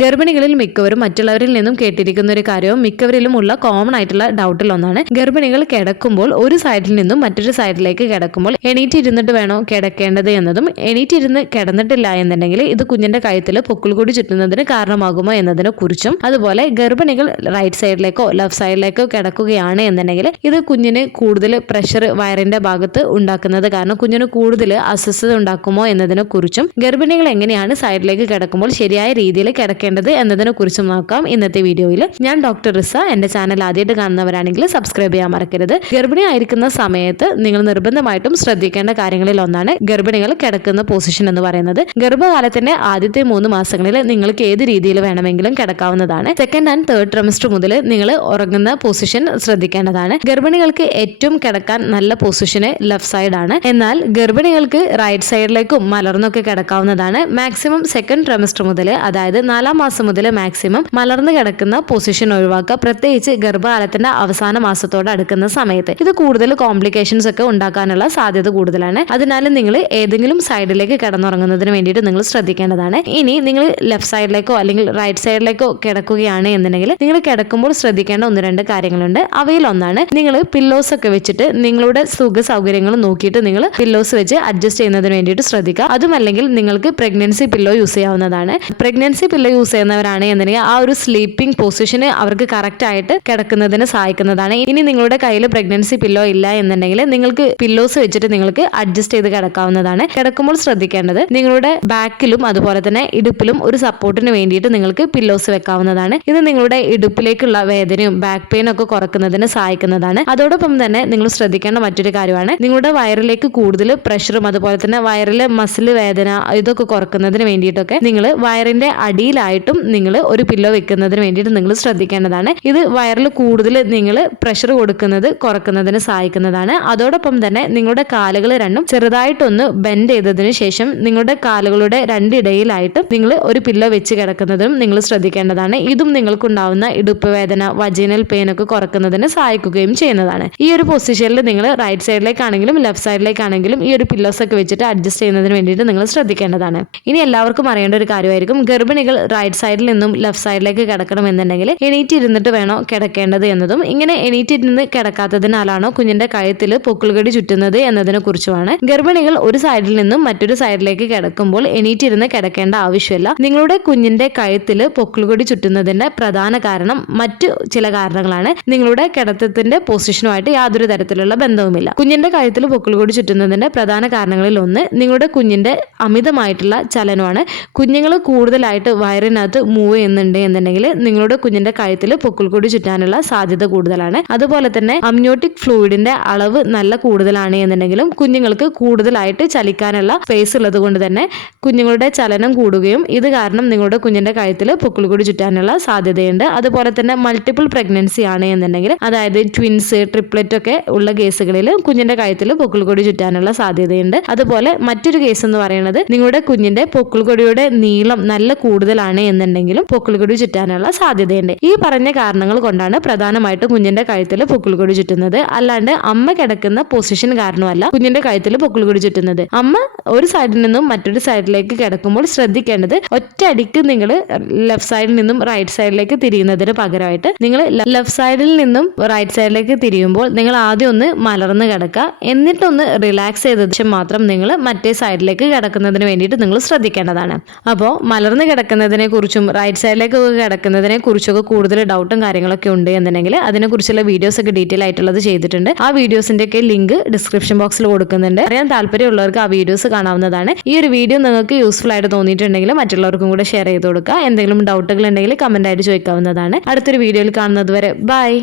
ഗർഭിണികളിൽ മിക്കവരും മറ്റുള്ളവരിൽ നിന്നും കേട്ടിരിക്കുന്ന ഒരു കാര്യവും മിക്കവരിലുമുള്ള കോമൺ ആയിട്ടുള്ള ഡൗട്ടിൽ ഒന്നാണ് ഗർഭിണികൾ കിടക്കുമ്പോൾ ഒരു സൈഡിൽ നിന്നും മറ്റൊരു സൈഡിലേക്ക് കിടക്കുമ്പോൾ എണീറ്റിരുന്നിട്ട് വേണോ കിടക്കേണ്ടത് എന്നതും എണീറ്റിരുന്ന് കിടന്നിട്ടില്ല എന്നുണ്ടെങ്കിൽ ഇത് കുഞ്ഞിന്റെ കഴുത്തിൽ പൊക്കിൾ കൂടി ചുറ്റുന്നതിന് കാരണമാകുമോ എന്നതിനെ കുറിച്ചും അതുപോലെ ഗർഭിണികൾ റൈറ്റ് സൈഡിലേക്കോ ലെഫ്റ്റ് സൈഡിലേക്കോ കിടക്കുകയാണ് എന്നുണ്ടെങ്കിൽ ഇത് കുഞ്ഞിന് കൂടുതൽ പ്രഷർ വയറിന്റെ ഭാഗത്ത് ഉണ്ടാക്കുന്നത് കാരണം കുഞ്ഞിന് കൂടുതൽ അസ്വസ്ഥത ഉണ്ടാക്കുമോ എന്നതിനെ കുറിച്ചും ഗർഭിണികൾ എങ്ങനെയാണ് സൈഡിലേക്ക് കിടക്കുമ്പോൾ ശരിയായ രീതിയിൽ കിടക്കേണ്ടത് എന്നതിനെ കുറിച്ചും നോക്കാം ഇന്നത്തെ വീഡിയോയിൽ. ഞാൻ ഡോക്ടർ റിസ. എന്റെ ചാനൽ ആദ്യമായിട്ട് കാണുന്നവരാണെങ്കിൽ സബ്സ്ക്രൈബ് ചെയ്യാൻ മറക്കരുത്. ഗർഭിണി ആയിരിക്കുന്ന സമയത്ത് നിങ്ങൾ നിർബന്ധമായിട്ടും ശ്രദ്ധിക്കേണ്ട കാര്യങ്ങളിൽ ഒന്നാണ് ഗർഭിണികൾ കിടക്കുന്ന പൊസിഷൻ എന്ന് പറയുന്നത്. ഗർഭകാലത്തിന്റെ ആദ്യത്തെ 3 മാസങ്ങളിൽ നിങ്ങൾക്ക് ഏത് രീതിയിൽ വേണമെങ്കിലും കിടക്കാവുന്നതാണ്. സെക്കൻഡ് ആൻഡ് തേർഡ് ട്രിമസ്റ്റർ മുതൽ നിങ്ങൾ ഉറങ്ങുന്ന പൊസിഷൻ ശ്രദ്ധിക്കേണ്ടതാണ്. ഗർഭിണികൾക്ക് ഏറ്റവും കിടക്കാൻ നല്ല പൊസിഷന് ലെഫ്റ്റ് സൈഡ് ആണ്. എന്നാൽ ഗർഭിണികൾക്ക് റൈറ്റ് സൈഡിലേക്കും മലർന്നൊക്കെ കിടക്കാവുന്നതാണ്. മാക്സിമം സെക്കൻഡ് ട്രിമസ്റ്റർ മുതൽ അതായത് 4 മാസം മുതൽ മാക്സിമം മലർന്നു കിടക്കുന്ന പൊസിഷൻ ഒഴിവാക്കുക. പ്രത്യേകിച്ച് ഗർഭകാലത്തിന്റെ അവസാന മാസത്തോട് അടുക്കുന്ന സമയത്ത് ഇത് കൂടുതൽ കോംപ്ലിക്കേഷൻസ് ഒക്കെ ഉണ്ടാക്കാനുള്ള സാധ്യത കൂടുതലാണ്. അതിനാൽ നിങ്ങൾ ഏതെങ്കിലും സൈഡിലേക്ക് കിടന്നുറങ്ങുന്നതിന് വേണ്ടിയിട്ട് നിങ്ങൾ ശ്രദ്ധിക്കേണ്ടതാണ്. ഇനി നിങ്ങൾ ലെഫ്റ്റ് സൈഡിലേക്കോ അല്ലെങ്കിൽ റൈറ്റ് സൈഡിലേക്കോ കിടക്കുകയാണ് എന്നുണ്ടെങ്കിൽ നിങ്ങൾ കിടക്കുമ്പോൾ ശ്രദ്ധിക്കേണ്ട 1-2 കാര്യങ്ങളുണ്ട്. അവയിൽ ഒന്നാണ് നിങ്ങൾ പില്ലോസ് ഒക്കെ വെച്ചിട്ട് നിങ്ങളുടെ സുഖ സൗകര്യങ്ങൾ നോക്കിയിട്ട് നിങ്ങൾ പില്ലോസ് വെച്ച് അഡ്ജസ്റ്റ് ചെയ്യുന്നതിന് വേണ്ടിയിട്ട് ശ്രദ്ധിക്കുക. അതുമല്ലെങ്കിൽ നിങ്ങൾക്ക് പ്രഗ്നൻസി പില്ലോ യൂസ് ചെയ്യാവുന്നതാണ്. പ്രഗ്നൻസി പില്ലോ യൂസ് ചെയ്യുന്നവരാണ് എന്നുണ്ടെങ്കിൽ ആ ഒരു സ്ലീപ്പിംഗ് പൊസിഷന് അവർക്ക് കറക്റ്റ് ആയിട്ട് കിടക്കുന്നതിന് സഹായിക്കുന്നതാണ്. ഇനി നിങ്ങളുടെ കയ്യിൽ പ്രഗ്നൻസി പില്ലോ ഇല്ല എന്നുണ്ടെങ്കിൽ നിങ്ങൾക്ക് പില്ലോസ് വെച്ചിട്ട് നിങ്ങൾക്ക് അഡ്ജസ്റ്റ് ചെയ്ത് കിടക്കാവുന്നതാണ്. കിടക്കുമ്പോൾ ശ്രദ്ധിക്കേണ്ടത് നിങ്ങളുടെ ബാക്കിലും അതുപോലെ തന്നെ ഇടുപ്പിലും ഒരു സപ്പോർട്ടിന് വേണ്ടിയിട്ട് നിങ്ങൾക്ക് പില്ലോസ് വെക്കാവുന്നതാണ്. ഇത് നിങ്ങളുടെ ഇടുപ്പിലേക്കുള്ള വേദനയും ബാക്ക് പെയിനും ഒക്കെ കുറക്കുന്നതിന് സഹായിക്കുന്നതാണ്. അതോടൊപ്പം തന്നെ നിങ്ങൾ ശ്രദ്ധിക്കേണ്ട മറ്റൊരു കാര്യമാണ് നിങ്ങളുടെ വയറിലേക്ക് കൂടുതൽ പ്രഷറും അതുപോലെ തന്നെ വയറിലെ മസിൽ വേദന ഇതൊക്കെ കുറക്കുന്നതിന് വേണ്ടിയിട്ടൊക്കെ നിങ്ങൾ വയറിന്റെ അടിയിലായിട്ടും നിങ്ങൾ ഒരു പില്ലോ വെക്കുന്നതിന് വേണ്ടിയിട്ട് നിങ്ങൾ ശ്രദ്ധിക്കേണ്ടതാണ്. ഇത് വയറിൽ കൂടുതൽ നിങ്ങൾ പ്രഷർ കൊടുക്കുന്നത് കുറക്കുന്നതിന് സഹായിക്കുന്നതാണ്. അതോടൊപ്പം തന്നെ നിങ്ങളുടെ കാലുകൾ രണ്ടും ചെറുതായിട്ടൊന്ന് ബെൻഡ് ചെയ്തതിനു ശേഷം നിങ്ങളുടെ കാലുകളുടെ രണ്ടിടയിലായിട്ട് നിങ്ങൾ ഒരു പില്ലോ വെച്ച് കിടക്കുന്നതും നിങ്ങൾ ശ്രദ്ധിക്കേണ്ടതാണ്. ഇതും നിങ്ങൾക്കുണ്ടാവുന്ന ഇടുപ്പ് വേദന വജൈനൽ പെയിൻ ഒക്കെ കുറക്കുന്നതിന് സഹായിക്കുകയും ചെയ്യുന്നതാണ്. ഈ ഒരു പൊസിഷനിൽ നിങ്ങൾ റൈറ്റ് സൈഡിലേക്കാണെങ്കിലും ലെഫ്റ്റ് സൈഡിലേക്കാണെങ്കിലും ഈ ഒരു പില്ലോസ് ഒക്കെ വെച്ചിട്ട് അഡ്ജസ്റ്റ് ചെയ്യുന്നതിന് വേണ്ടിയിട്ട് നിങ്ങൾ ശ്രദ്ധിക്കേണ്ടതാണ്. ഇനി എല്ലാവർക്കും അറിയേണ്ട ഒരു കാര്യമായിരിക്കും ഗർഭിണികൾ റൈറ്റ് സൈഡിൽ നിന്നും ലെഫ്റ്റ് സൈഡിലേക്ക് കിടക്കണം എന്നുണ്ടെങ്കിൽ എണീറ്റിരുന്നിട്ട് വേണോ കിടക്കേണ്ടത് എന്നതും ഇങ്ങനെ എണീറ്റിരുന്ന് കിടക്കാത്തതിനാലാണോ കുഞ്ഞിന്റെ കഴുത്തിൽ പൊക്കിൾകടി ചുറ്റുന്നത് എന്നതിനെ കുറിച്ചുമാണ്. ഗർഭിണികൾ ഒരു സൈഡിൽ നിന്നും മറ്റൊരു സൈഡിലേക്ക് കിടക്കുമ്പോൾ എണീറ്റിരുന്ന് കിടക്കേണ്ട ആവശ്യമില്ല. നിങ്ങളുടെ കുഞ്ഞിന്റെ കഴുത്തിൽ പൊക്കിൾകടി ചുറ്റുന്നതിന്റെ പ്രധാന കാരണം മറ്റു ചില കാരണങ്ങളാണ്. നിങ്ങളുടെ കിടത്തത്തിന്റെ പൊസിഷനുമായിട്ട് യാതൊരു തരത്തിലുള്ള ബന്ധവുമില്ല. കുഞ്ഞിന്റെ കഴുത്തിൽ പൊക്കിൾകടി ചുറ്റുന്നതിന്റെ പ്രധാന കാരണങ്ങളിൽ ഒന്ന് നിങ്ങളുടെ കുഞ്ഞിന്റെ അമിതമായിട്ടുള്ള ചലനമാണ്. കുഞ്ഞുങ്ങൾ കൂടുതലായിട്ട് വയറിനകത്ത് മൂവ് ചെയ്യുന്നുണ്ട് എന്നുണ്ടെങ്കിൽ നിങ്ങളുടെ കുഞ്ഞിന്റെ കഴുത്തിൽ പൊക്കിൾക്കൊടി ചുറ്റാനുള്ള സാധ്യത കൂടുതലാണ്. അതുപോലെ തന്നെ അമ്നിയോട്ടിക് ഫ്ലൂയിഡിന്റെ അളവ് നല്ല കൂടുതലാണ് എന്നുണ്ടെങ്കിലും കുഞ്ഞുങ്ങൾക്ക് കൂടുതലായിട്ട് ചലിക്കാനുള്ള സ്പേസ് ഉള്ളത് കൊണ്ട് തന്നെ കുഞ്ഞുങ്ങളുടെ ചലനം കൂടുകയും ഇത് കാരണം നിങ്ങളുടെ കുഞ്ഞിന്റെ കഴുത്തിൽ പൊക്കിൾക്കൊടി ചുറ്റാനുള്ള സാധ്യതയുണ്ട്. അതുപോലെ തന്നെ മൾട്ടിപ്പിൾ പ്രഗ്നൻസി ആണ് എന്നുണ്ടെങ്കിൽ അതായത് ട്വിൻസ് ട്രിപ്ലറ്റ് ഒക്കെ ഉള്ള കേസുകളിൽ കുഞ്ഞിന്റെ കഴുത്തിൽ പൊക്കിൾക്കൊടി ചുറ്റാനുള്ള സാധ്യതയുണ്ട്. അതുപോലെ മറ്റൊരു കേസ് എന്ന് പറയുന്നത് നിങ്ങളുടെ കുഞ്ഞിന്റെ പൊക്കിൾക്കൊടിയുടെ നീളം നല്ല കൂടുതലാണ് എന്നുണ്ടെങ്കിലും പൊക്കിൾക്കൊടി ചുറ്റാനുള്ള സാധ്യതയുണ്ട്. ഈ പറഞ്ഞ കാരണങ്ങൾ കൊണ്ടാണ് പ്രധാനമായിട്ടും കുഞ്ഞിന്റെ കഴുത്തിൽ പൊക്കിൾക്കൊടി ചുറ്റുന്നത്. അല്ലാണ്ട് അമ്മ കിടക്കുന്ന പൊസിഷൻ കാരണമല്ല കുഞ്ഞിന്റെ കഴുത്തിൽ പൊക്കിൾക്കൊടി ചുറ്റുന്നത്. അമ്മ ഒരു സൈഡിൽ നിന്നും മറ്റൊരു സൈഡിലേക്ക് കിടക്കുമ്പോൾ ശ്രദ്ധിക്കേണ്ടത് ഒറ്റയടിക്ക് നിങ്ങൾ ലെഫ്റ്റ് സൈഡിൽ നിന്നും റൈറ്റ് സൈഡിലേക്ക് തിരിയുന്നതിന് പകരമായിട്ട് നിങ്ങൾ ലെഫ്റ്റ് സൈഡിൽ നിന്നും റൈറ്റ് സൈഡിലേക്ക് തിരിയുമ്പോൾ നിങ്ങൾ ആദ്യം ഒന്ന് മലർന്ന് കിടക്കുക. എന്നിട്ടൊന്ന് റിലാക്സ് ചെയ്ത ശേഷം മാത്രം നിങ്ങൾ മറ്റേ സൈഡിലേക്ക് കിടക്കുന്നതിന് വേണ്ടിയിട്ട് നിങ്ങൾ ശ്രദ്ധിക്കേണ്ടതാണ്. അപ്പോൾ മലർന്ന് കിടക്കുന്നതിനെ കുറിച്ചും റൈറ്റ് സൈഡിലേക്ക് കിടക്കുന്നതിനെ കുറിച്ചൊക്കെ കൂടുതൽ ഡൗട്ടും കാര്യങ്ങളൊക്കെ ഉണ്ട് എന്നുണ്ടെങ്കിൽ അതിനെക്കുറിച്ചുള്ള വീഡിയോസ് ഒക്കെ ഡീറ്റെയിൽ ആയിട്ടുള്ളത് ചെയ്തിട്ടുണ്ട്. ആ വീഡിയോസിന്റെ ഒക്കെ ലിങ്ക് ഡിസ്ക്രിപ്ഷൻ ബോക്സിൽ കൊടുക്കുന്നുണ്ട്. അറിയാൻ താല്പര്യമുള്ളവർക്ക് ആ വീഡിയോസ് കാണാവുന്നതാണ്. ഈ ഒരു വീഡിയോ നിങ്ങൾക്ക് യൂസ്ഫുൾ ആയിട്ട് തോന്നിയിട്ടുണ്ടെങ്കിൽ മറ്റുള്ളവർക്കും കൂടെ ഷെയർ ചെയ്ത് കൊടുക്കുക. എന്തെങ്കിലും ഡൗട്ടുകൾ ഉണ്ടെങ്കിൽ കമന്റ് ആയിട്ട് ചോദിക്കാവുന്നതാണ്. അടുത്തൊരു വീഡിയോയിൽ കാണുന്നത് വരെ ബൈ.